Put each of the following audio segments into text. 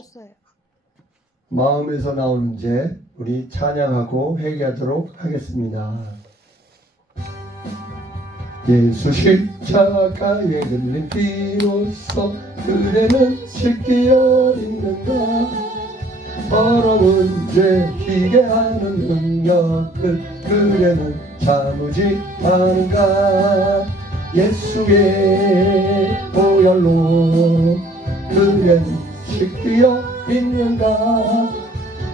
됐어요. 마음에서 나오는 죄 우리 찬양하고 회개하도록 하겠습니다. 예수 십자가에 흘린 피로써 그대는 씻기어 있는가. 더러운 죄 희게 하는 능력을 그대는 참으지 않은가. 예수의 보혈로 그대는 씻기어 있는가.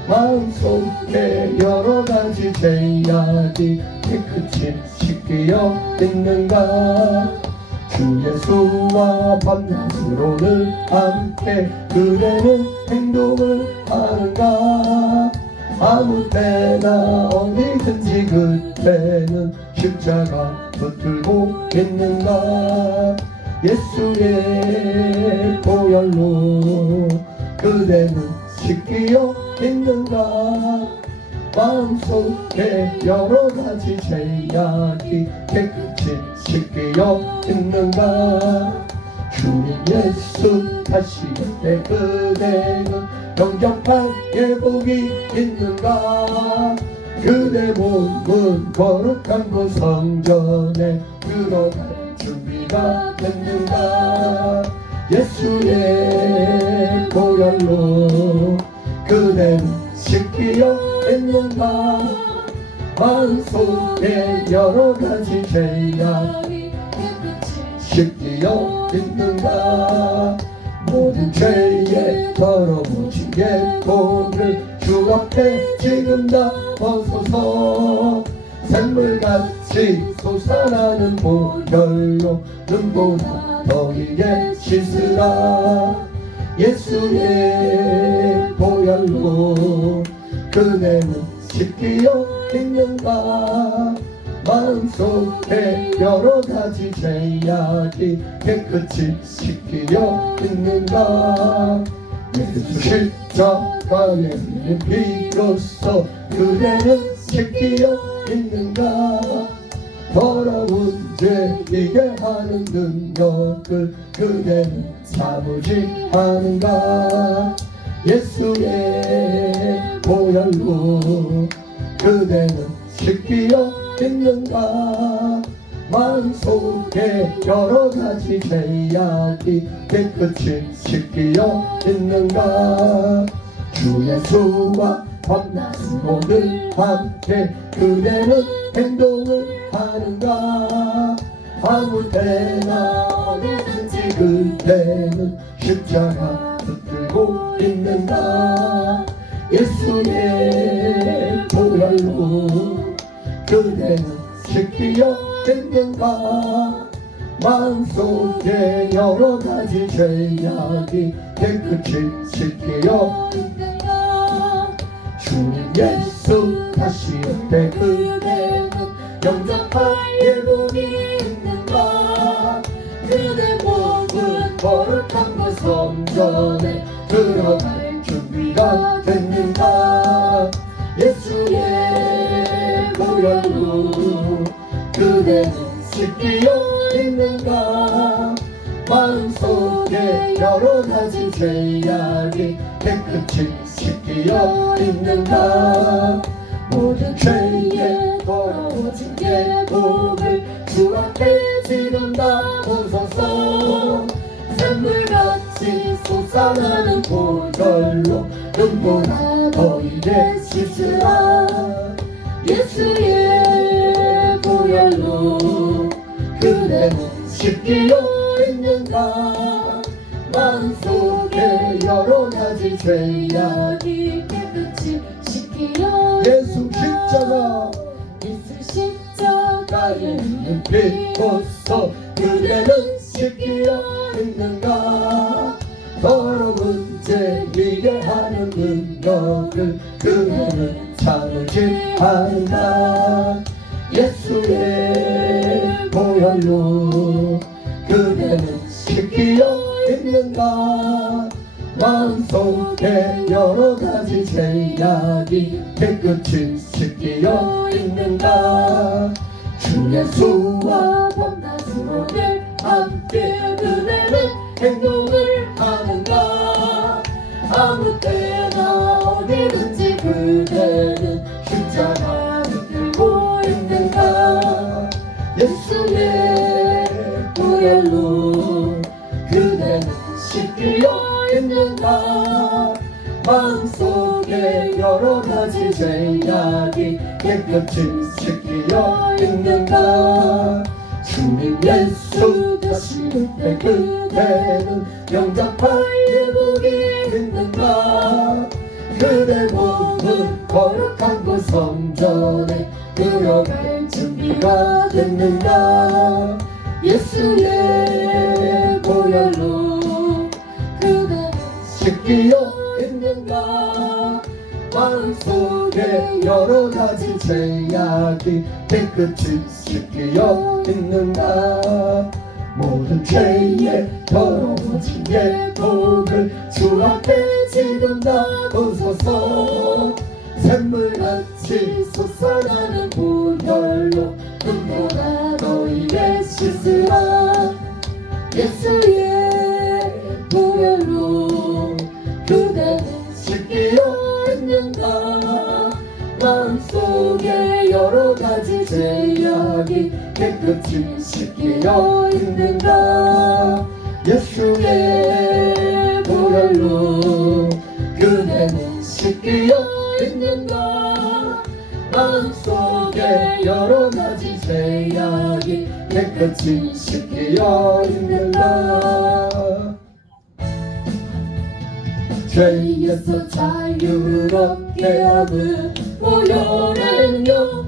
마음속에 여러가지 죄악이 깨끗이 씻기어 있는가. 주 예수와 밤낮으로 늘 함께 그대는 행동을 하는가. 아무 때나 어디든지 그때는 십자가 붙들고 있는가. 예수의 보혈로 그대는 씻기어 있는가. 마음속에 여러가지 죄악이 깨끗이 씻기어 있는가. 주님 예수 다시 때 그대는 영접할 예복이 있는가. 그대 몸은 거룩한 그 성전에 들어갈 준비가 됐는가. 예수의 보혈로 그대는 씻기어 있는가. 마음속에 여러가지 죄악이 씻기어 있는가. 모든 죄의 더러워진 예복을 주 앞에 지금 다 벗어서 샘물같이 솟아나는 보혈로 눈보다 더이게 씻으라. 예수의 보혈로 그대는 씻기어 있는가. 마음속에 여러가지 죄악이 깨끗이 씻기어 있는가. 예수 십자가에 흘린 피로써 그대는 씻기어 있는가. 더러운 죄 희게 하는 능력을 그대는 참으지 않은가. 예수의 보혈로 그대는 씻기어 있는가. 마음속에 여러가지 죄악이 깨끗이 씻기어 있는가. 주 예수와 밤낮으로 늘 함께 그대는 행동을 하는가. 아무 때나 어디든지 그대는 십자가 붙들고 있는가. 예수의 보혈로 그대는 씻기어 있는가. 마음속에 여러가지 죄악이 깨끗이 씻기어 있는가. 주님 예수 다시 때 그대는 영접할 예복이 있는가. 그대 몸은 거룩한 그 성전에 들어갈 준비가 됐는가. 예수의 보혈로 그대는 씻기어 있는가. 마음속에 여러가지 죄악이 깨끗이 씻기어 있는가. 모든 죄의 더러워진 예복을 주 앞에 지금 다 벗어서 샘물같이 솟아나는 보혈로 눈보라 더이게 씻으라. 예수의 보혈로 그대는 씻기어 있는가. 마음속에 여러가지 죄악이 깨끗이 씻기어. 예수 십자가 십자가에 흘린 피로써 그대는 씻기어 있는가. 더러운 죄 희게 하는 능력을 그대는 참으지 않는가. 예수의 보혈로 그대는 씻기어 있는가. 마음속에 여러가지 죄악이 깨끗이 씻기어 있는가. 주 예수와 밤낮으로 늘 함께 그대는 행동을 하는가. 아무 때나 어디든지 그대는 십자가를 들고 있는가. 예수의 보혈로 그대는 씻기어 있는가. 마음속에 여러 가지 죄악이 깨끗이 씻기어 있는가. 주님 예수 되실 때 그대는 영접할 일복이 있는가. 그대 몸은 거룩한 그 성전에 들어갈 준비가 됐는가. 예수의 보혈로 그대는 씻기어 있는가. 마음속에 여러 가지 죄악이 깨끗이 씻기어 있는가. 모든 죄의 더러워진 예복을 주 앞에 지금 놔두소서. 샘물같이 솟아나는 보혈로 눈보라 너희의 씻으라. 예수의 보혈로 그대는 씻기어 있는가. 마음속에 여러 가지 죄악이 깨끗이 씻기어 있는가. 예수의 보혈로 그대는 씻기어 있는가. 마음속에 여러 가지 죄악이 깨끗이 씻기어 있는가. 죄에서 자유롭게 하는 보혈에는요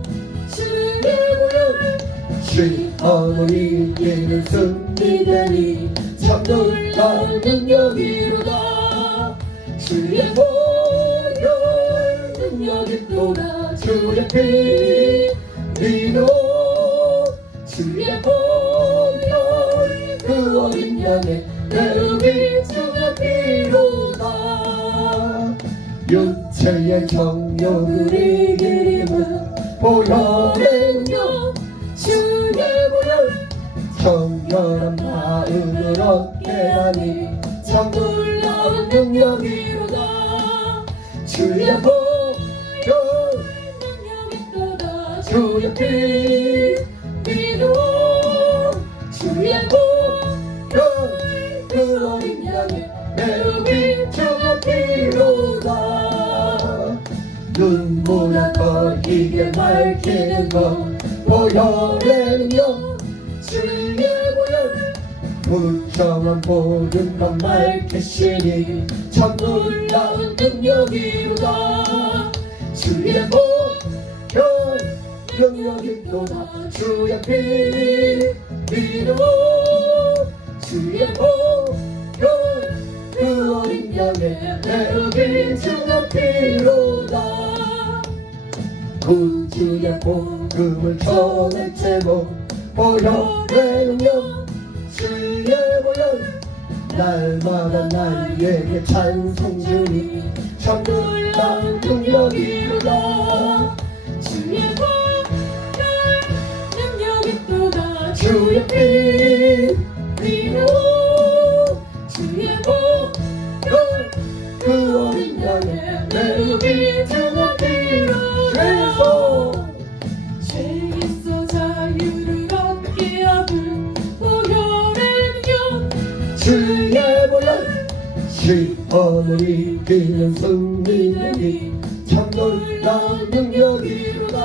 주의 보혈 시험을 이기는 승리되니 참 놀라운 능력이로다. 주의 보혈 능력이 또다. 주의 피 위로 주의 보혈 그 어린 양의 매우 귀중한 피로다. 육체의 정욕을 이기림은 보혈의 능력 주의 보혈 정결한 마음을 얻게 하니 참 놀라운 능력이로다. 주의 보혈 능력이 또다. 주의 피 위로 주의 보혈 그 어린 양의 매우 귀중한 피로다. 눈보라 거리게 밝히는 것 보혈의 능력 주의 보혈 불정한 모든 것 밝히시니 참 놀라운 능력이로다. 주의 보혈 능력이 또다. 주의 피 위로 주의 보혈 그 어린 양의 매우 귀중한 피로다. 구주의 복음을 전할 제목 보혈의 능력 주의 보혈 날마다 나에게 찬송 주니 참 놀라운 능력이로다. 주의 보혈 능력이 또다. 주의 피 위로 주의 보혈 그 어린 양의 매우 귀중한 피로. 죄에서 자유를 얻게 하는 보혈의 능력 주의 보혈 시험을 이기는 승리되니 참 놀라운 능력이로다.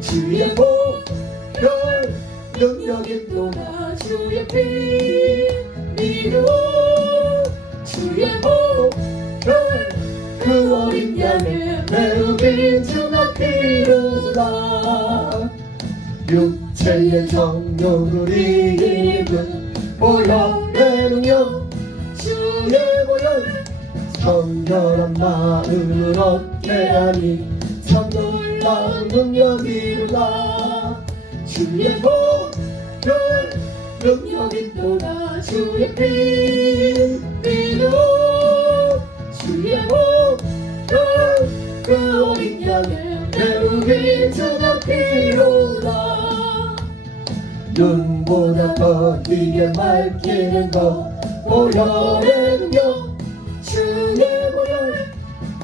주의 보혈 능력이 또다. 주의 피 위로 주의 보혈 그 어린 양의 매우 귀중한 피로다. 육체의 정욕을 이기는 보혈의 능력 주의 보혈 정결한 마음을 얻게 하니 참 놀라운 능력이로다. 주의 보혈 능력이 또다. 주의 피 위로 주의 보혈 그 어린 양의 매우 귀중한 피로다. 눈보다 더 크게 밝히는 것 보혈의 능력 주의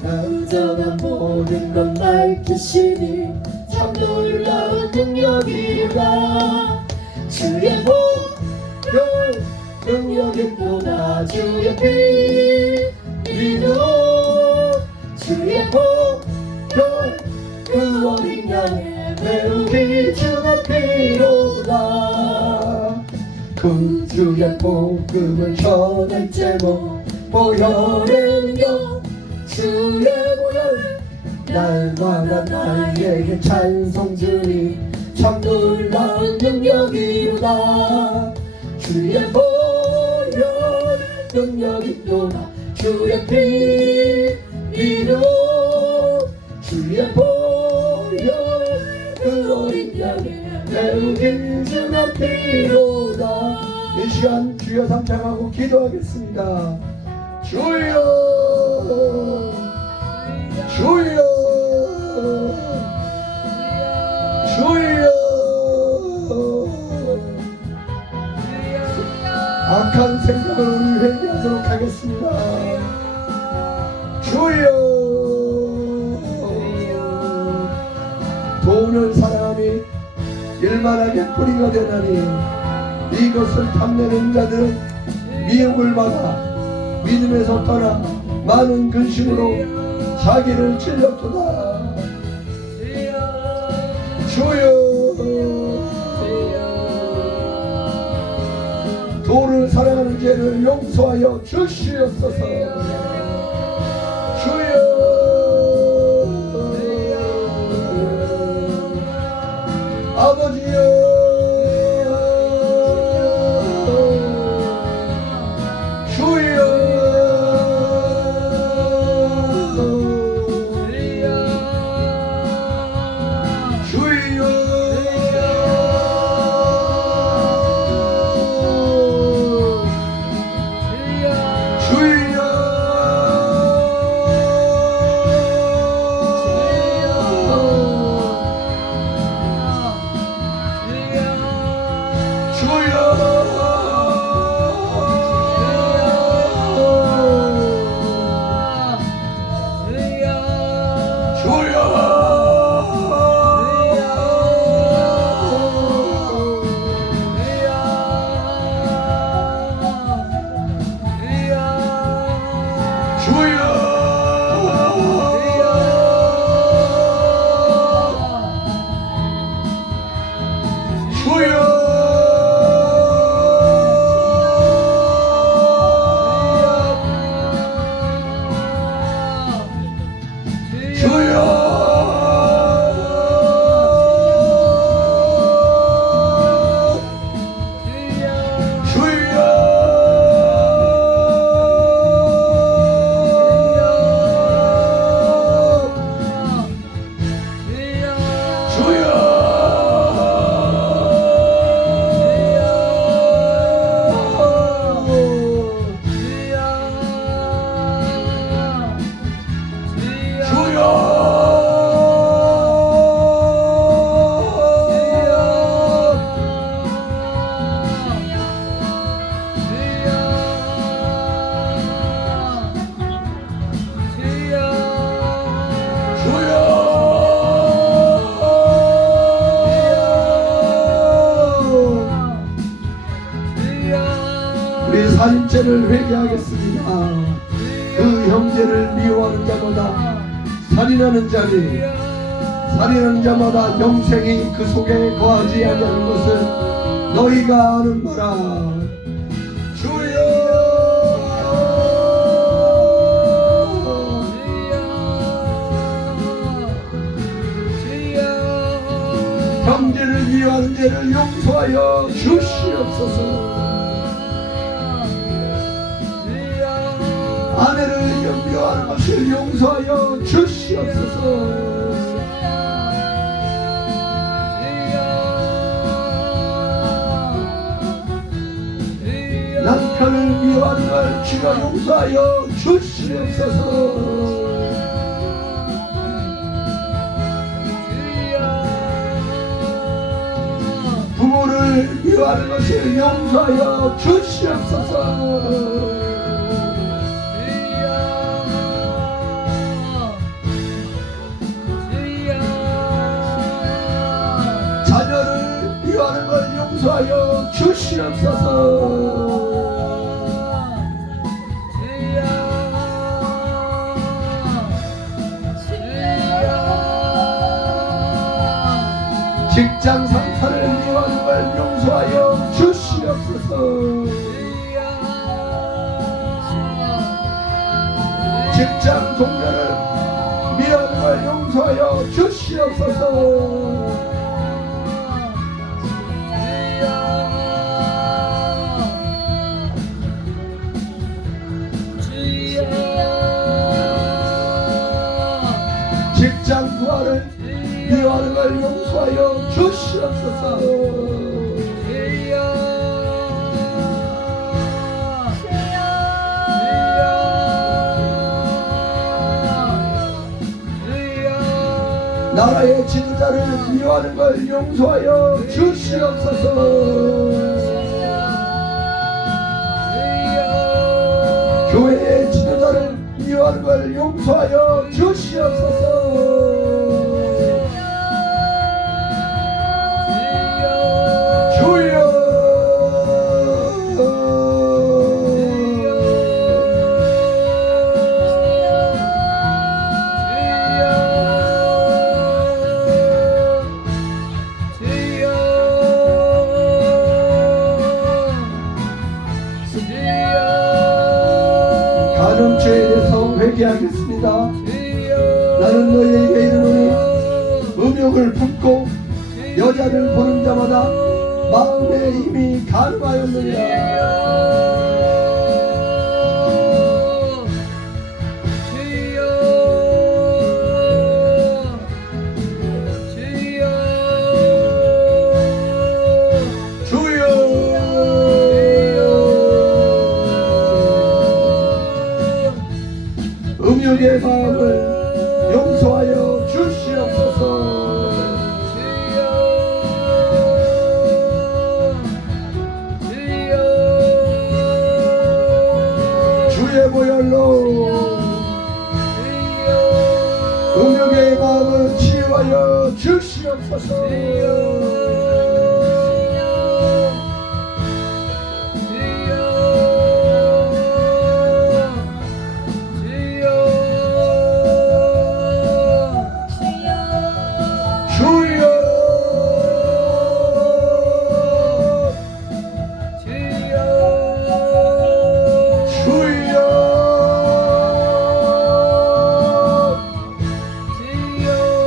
부정한 모든 것 밝히시니 참 놀라운 능력이로다. 주의 보혈 능력이 또나 주의 피로 주의 보혈 그 어린 양의 매우 귀중한 피로다. 그 주의 복음을 전할 제목 보혈의 능력 주의 보혈 날마다 나에게 찬송 주니 참 놀라운 능력이로다. 주의 보혈 능력이 또나 주의 피로 주의 보혈 그 어린 양의 매우 귀중한 피로다. 이 시간 주여 삼창하고 기도하겠습니다. 주여 주여 주여 악한 생각을 우리 회개하도록 하겠습니다. 주여 돈을 사랑함이 일만하게 뿌리가 되나니 이것을 탐내는 자들은 미혹을 받아 믿음에서 떠나 많은 근심으로 자기를 찔렀도다. 주여 도를 사랑하는 죄를 용서하여 주시옵소서. 주여 아버지여 살인죄를 회개하겠습니다. 그 형제를 미워하는 자마다 살인하는 자니 살인하는 자마다 영생이 그 속에 거하지 아니하는 것을 너희가 아는 바라. 주여 형제를 미워하는 죄를 용서하여 주시옵소서. 아내를 미워하는 것을 용서하여 주시옵소서. 남편을 미워하는 걸 주여 용서하여 주시옵소서. 부모를 미워하는 것을 용서하여 주시옵소서. 주시옵소서. 직장 상사를 미워하는 걸 용서하여 주시옵소서. 직장 동료를 미워하는 걸 용서하여 주시옵소서. 직장 부하를 미워하는 걸 용서하여 주시옵소서. 나라의 지도자를 미워하는 걸 용서하여 주시옵소서. 교회의 지도자를 미워하는 걸 용서하여 주시옵소서. 가늠죄에 대해서 회개하겠습니다. 나는 너희에게 이르노니 음욕을 품고 여자를 보는 자마다 마음에 이미 가늠하였느니라. 음욕의 마음을 용서하여 주시옵소서. 주의 보혈로 음욕의 마음을 치유하여 주시옵소서.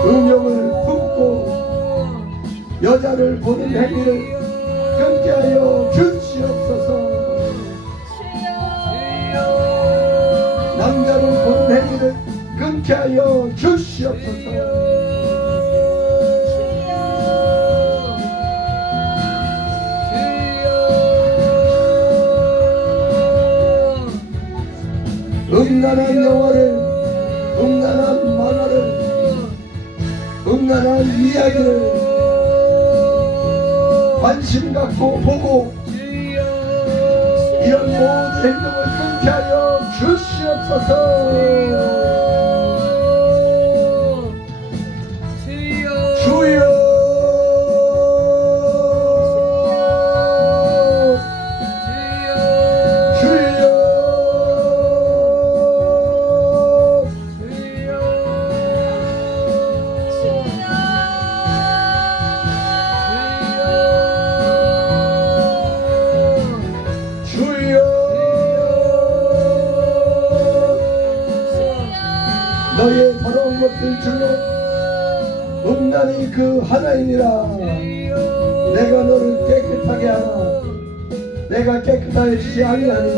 음욕을 품고 여자를 보는 행위를 끊게 하여 주시옵소서. 남자를 보는 행위를 끊게 하여 주시옵소서. 음란한 영화를, 음란한 만화를, 음란한 이야기를 관심 갖고 보고 이런 모든 행동을 끊게 하여 주시옵소서. 주여 너의 더러운 것들 중에 음란이 그 하나이니라. 내가 너를 깨끗하게 하라. 내가 깨끗하여지지 아니하니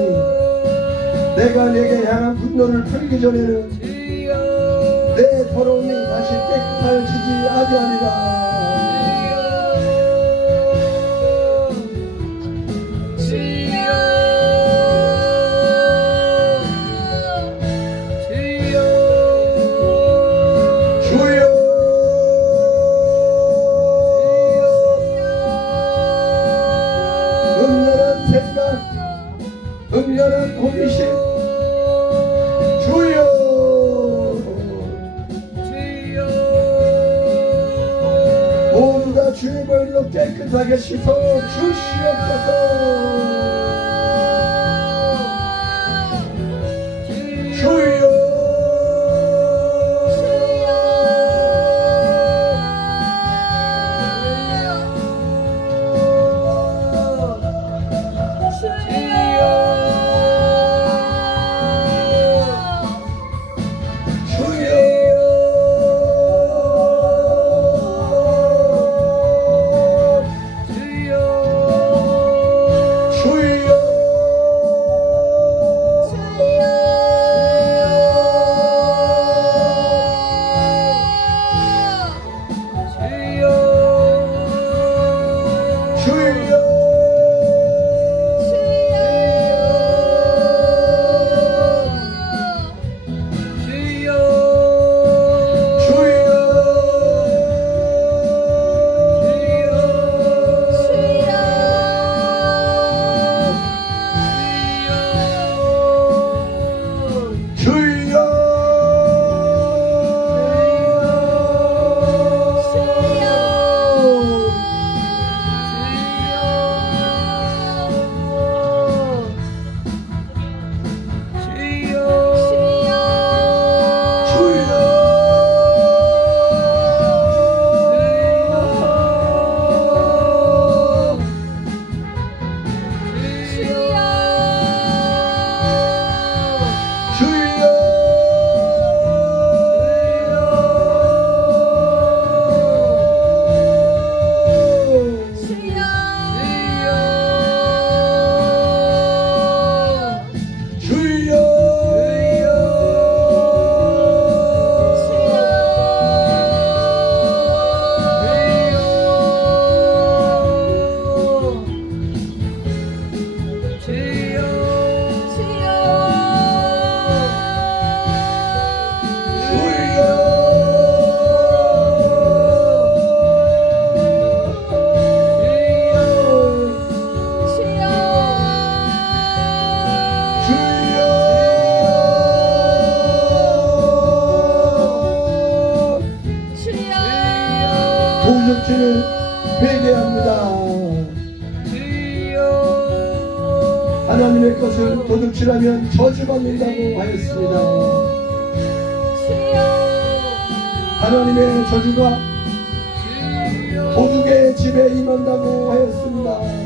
내가 내게 향한 분노를 풀기 전에는 내 더러움이 다시 깨끗하여지지 아니하니라. 음란한 호기심 주여 주의 보혈로 깨끗하게 씻어 주시옵소서. 주여 도적질을 회개합니다. 하나님의 것을 도둑질하면 저주받는다고 하였습니다. 하나님의 저주가 도둑의 집에 임한다고 하였습니다.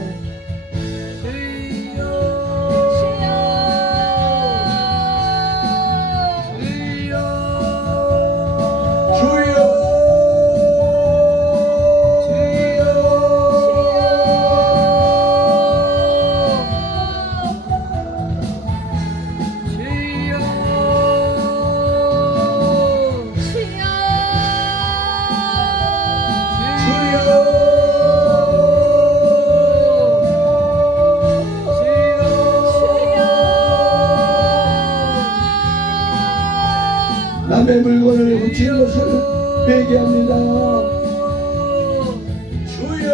남의 물건을 훔친 것을 회개합니다. 주여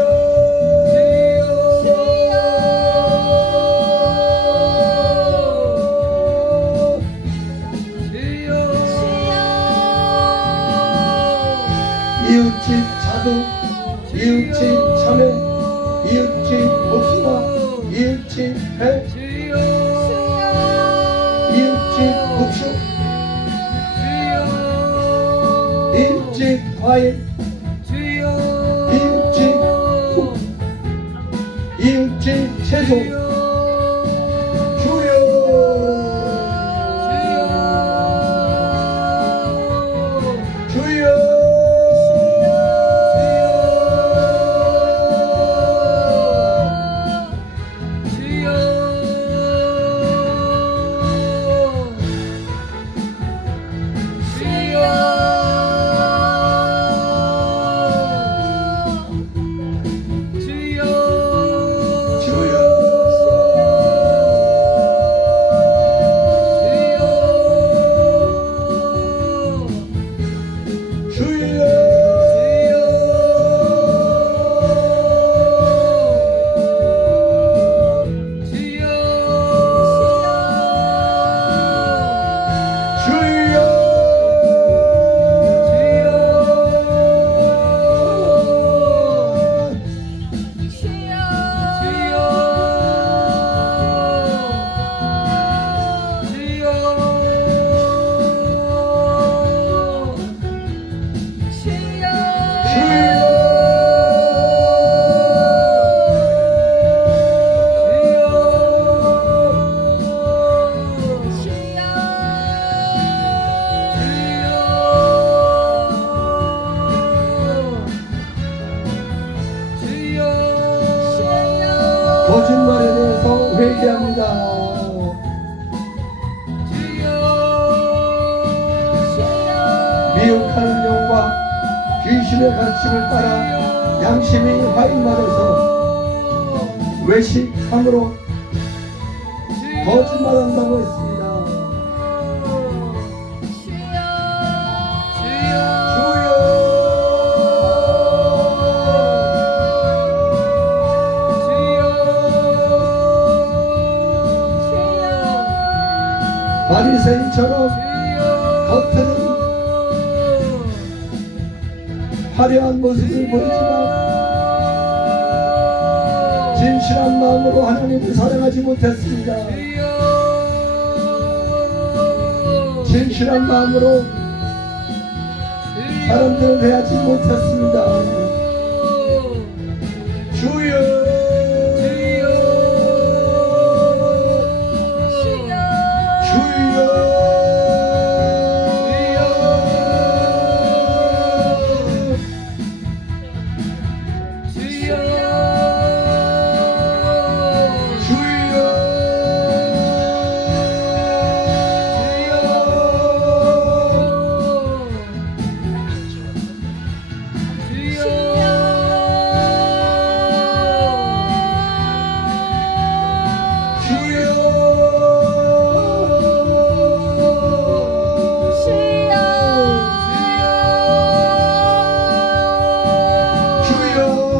이웃집 자도, 이웃집 자매, 이웃집 목수마, 이웃집 배, 이웃집 국수, 이웃집 과일, 이웃집 국, 이웃집 채소. 주여 주여 주여 미혹하는 영과 귀신의 가르침을 따라 양심이 화인맞아서 외식함으로 거짓말한다고 했습니다. 바리새인처럼 겉으로는 화려한 모습을 보이지만 진실한 마음으로 하나님을 사랑하지 못했습니다. 진실한 마음으로 사람들을 대하지 못했습니다. 주여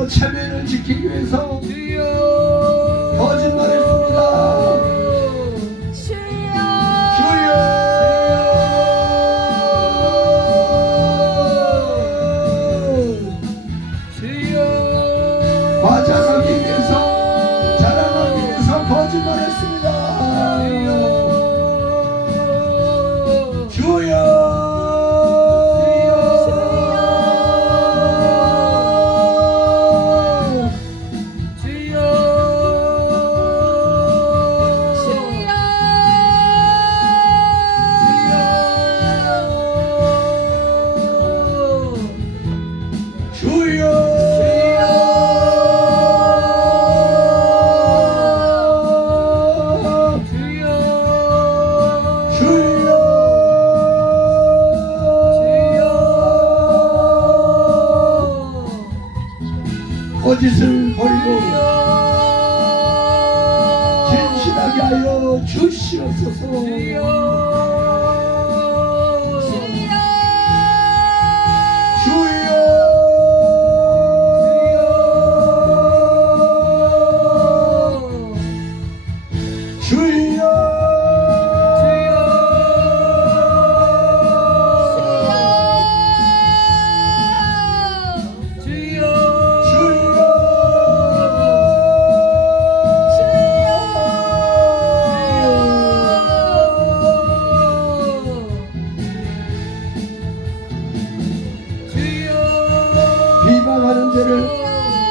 체면을 지키기 위해서 거짓말했습니다. 주여 과장하기 위해서 자랑하기 위해서 거짓말했습니다. 주여 거짓을 버리고 진실하게 하여 주시옵소서. 비방하는 죄를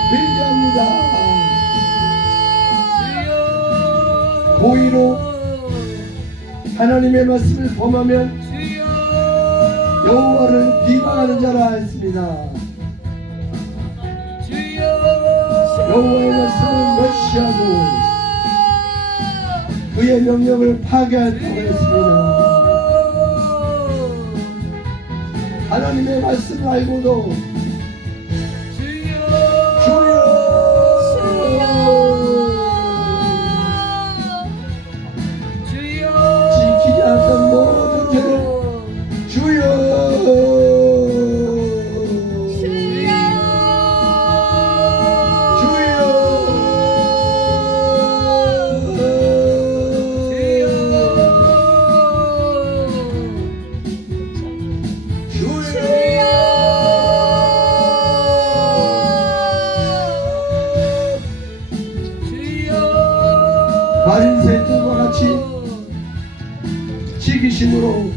빌게합니다. 고의로 하나님의 말씀을 범하면 여호와를 비방하는 자라 했습니다. 여호와의 말씀을 멸시하고 그의 명령을 파괴했다고 했습니다. 하나님의 말씀을 알고도 지키지 않던 모든 죄를 주여 바리새인들과 같이 시기심으로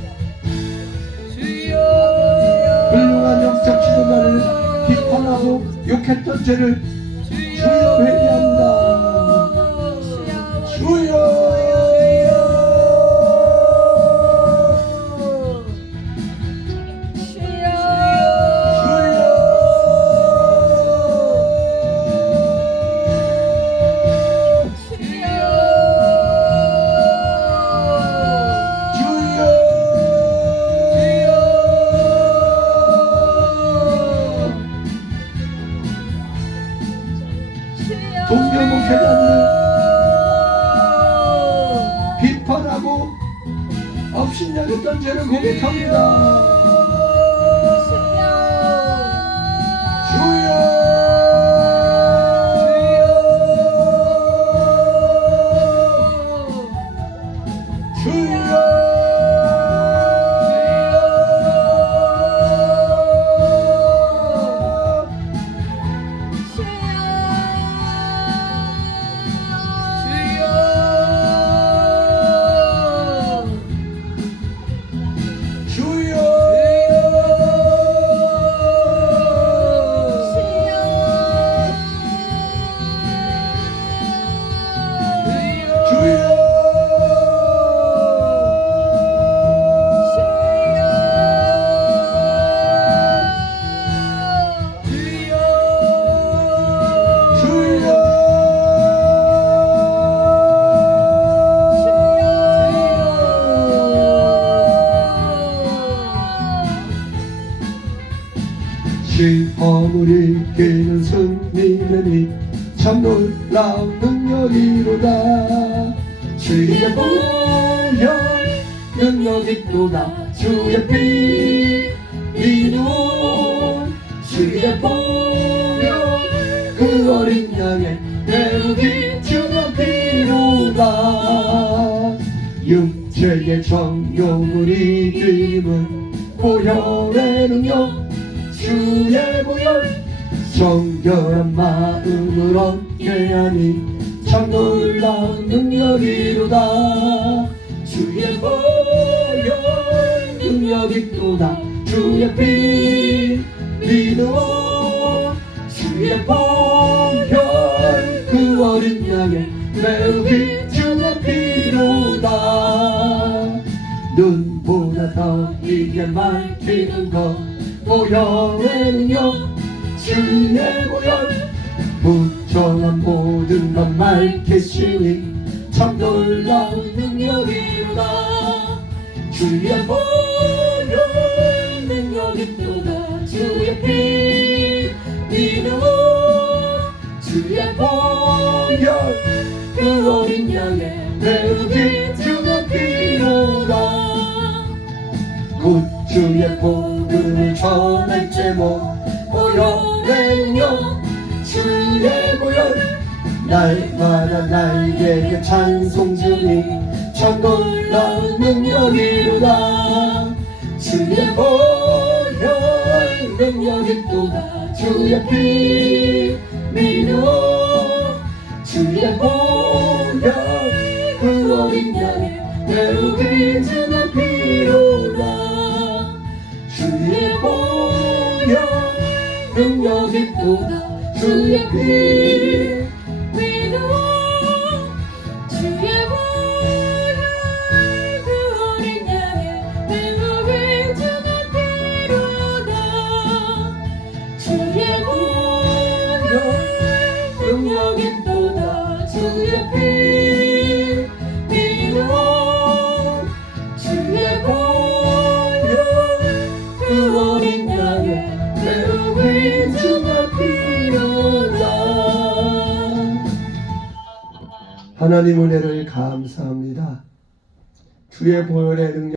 훌륭한 영적 지도자를 비판하고 욕했던 죄를 주여 회개합니다. 주여 동료 목회자들을 비판하고 업신여겼던 죄를 고백합니다. 시험을 이기는 승리는 참 놀라운 능력이로다. 주의 보혈 능력이 또다. 주의 피 이눈 주의 보혈 그 어린 양의 배우기 주의 피로다. 육체의 정욕을 이기는 보혈의 능력 주의 보혈 정결한 마음을 얻게 하니 참 놀라운 능력이로다. 주의 보혈 능력이 또다. 주의 피 믿어 주의 보혈 그 어린 양의 매우기 주의 피로다. 눈보다 더 이게 밝히는 것 보혈의 능력 주의 보혈 부정한 모든 것 밝히시니 참 놀라운 능력이로다. 주의 보혈 능력이 또다. 주의 피 믿어 주의 보혈 그 어린 양의 배우기 주의 피로다. 곧 주의 복음을 전할 제목 보혈의 능력 주의 보혈 날마다 나에게 찬송 주니 참 놀라운 능력이로다. 주의 보혈 능력이 또다. 주의 피 믿어 주의 보혈 그 어린 양의 배우기 주의 피로다. 주의 보혈 능력이 또다. 주의 피 믿어 주의 보혈 그 어린 양의 배우기 주의 피로다. 주의 보혈 능력이 또다. 주의 피 믿어 주의 보혈 그 어린 양의 배우기 주의 피로다. 하나님 은혜를 감사합니다. 주의 보혈의 능력